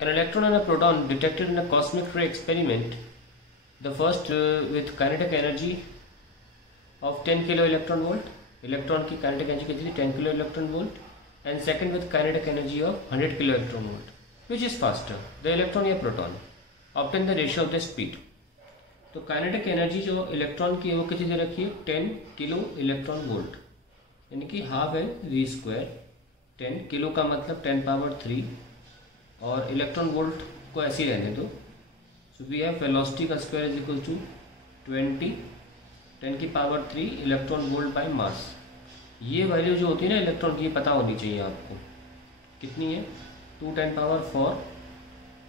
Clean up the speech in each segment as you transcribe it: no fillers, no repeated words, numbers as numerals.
An electron and a proton detected in a cosmic ray experiment. The first with kinetic energy of 10 kilo electron volt. Electron की kinetic energy कितनी थी? 10 kilo electron volt. And second with kinetic energy of 100 kilo electron volt. Which is faster, the electron या proton? Obtain the ratio of the speed. तो kinetic energy जो electron की है वो कितनी दे रखी है? 10 किलो इलेक्ट्रॉन वोल्ट, यानी कि हाफ है वी स्क्वायर। 10 किलो का मतलब 10 पावर 3 और इलेक्ट्रॉन वोल्ट को ऐसे ही रहने दो। सो वी हैव वेलोसिटी का स्क्वायर इज इक्वल टू 20 10 की power 3 electron volt by mass. ये वैल्यू जो होती है ना इलेक्ट्रॉन की, पता होनी चाहिए आपको कितनी है। 2 10 पावर 4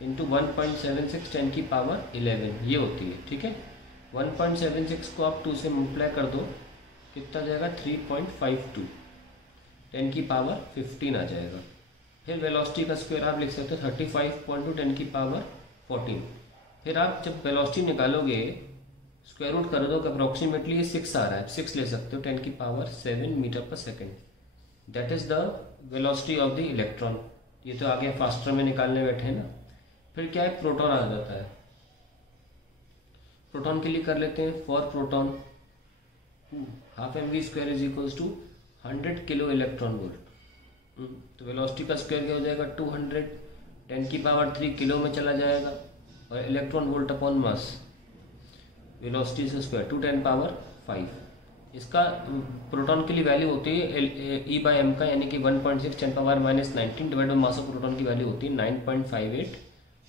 इंटू 1.76 10 की पावर 11 ये होती है, ठीक है। 1.76 को आप 2 से मल्टीप्लाई कर दो, कितना जाएगा? 3.52 10 की पावर 15 आ जाएगा। फिर वेलोसिटी का स्क्वायर आप लिख सकते हो 35.2 10 की पावर 14। फिर आप जब वेलोसिटी निकालोगे स्क्वायर रूट कर दो, अप्रोक्सीमेटली ये 6 आ रहा है, 6 ले सकते हो 10 की पावर 7 मीटर पर second. That is the velocity of the electron. ये तो आगे फास्टर में निकालने बैठे हैं ना। फिर क्या है? प्रोटॉन आ जाता है। प्रोटॉन के लिए कर लेते हैं। For proton half m v square is equals to 100 kilo electron volt. तो वेलोसिटी का स्क्वायर क्या हो जाएगा? 200 10 की पावर 3 किलो में चला जाएगा और electron volt upon mass velocity से स्क्वायर 2 10 पावर 5। इसका प्रोटॉन के लिए वैल्यू होती है ई बाय एम का, यानी कि 1.6 10 power -19 divide by mass of proton की वैल्यू होती है 9.58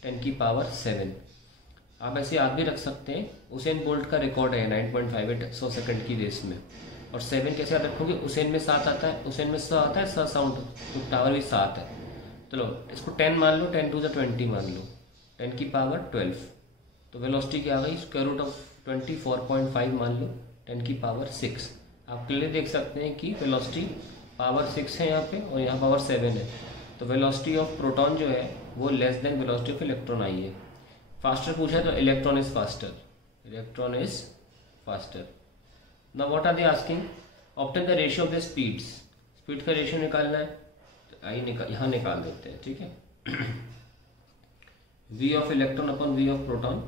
10 की पावर 7। आप ऐसे याद भी रख सकते हैं। उसेन बोल्ट का रिकॉर्ड है 9.58 100 सेकंड की रेस में। और 7 कैसे याद रखोगे? उसेन में 7 आता है, उसेन में 100 आता है, 100 साउंड तो टावर भी 7 है। चलो इसको 10 मान लो, 10 to the 20 मान लो, 10 की पावर 12। तो वेलोसिटी क्या आ गई? स्क्वायर रूट ऑफ 24.5 मान लो 10 की पावर 6। आप क्लियर देख सकते हैं कि वेलोसिटी पावर 6 है यहाँ पे और यहाँ पावर 7 है। तो वेलोसिटी ऑफ प्रोटॉन जो है वो less than velocity of electron आई है। फास्टर पूछा है तो electron is faster, electron is faster. Now what are they asking? Obtain the ratio of the speeds. Speed का रेशियो निकालना है तो यहाँ निकाल देते हैं, ठीक है। V of electron upon V of proton,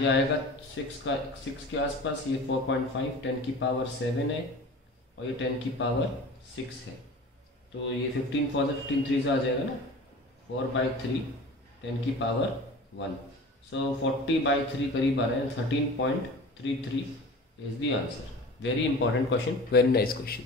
ये आएगा 6 के आसपास। ये 4.5 10 की पावर 7 है और ये 10 की पावर 6 है। तो ये 15 4 से 15 3 से आ जाएगा ना, 4/3 10 की पावर 1। सो 40/3 करीब आ रहा है, 13.33 is the answer. Very important question, very nice question.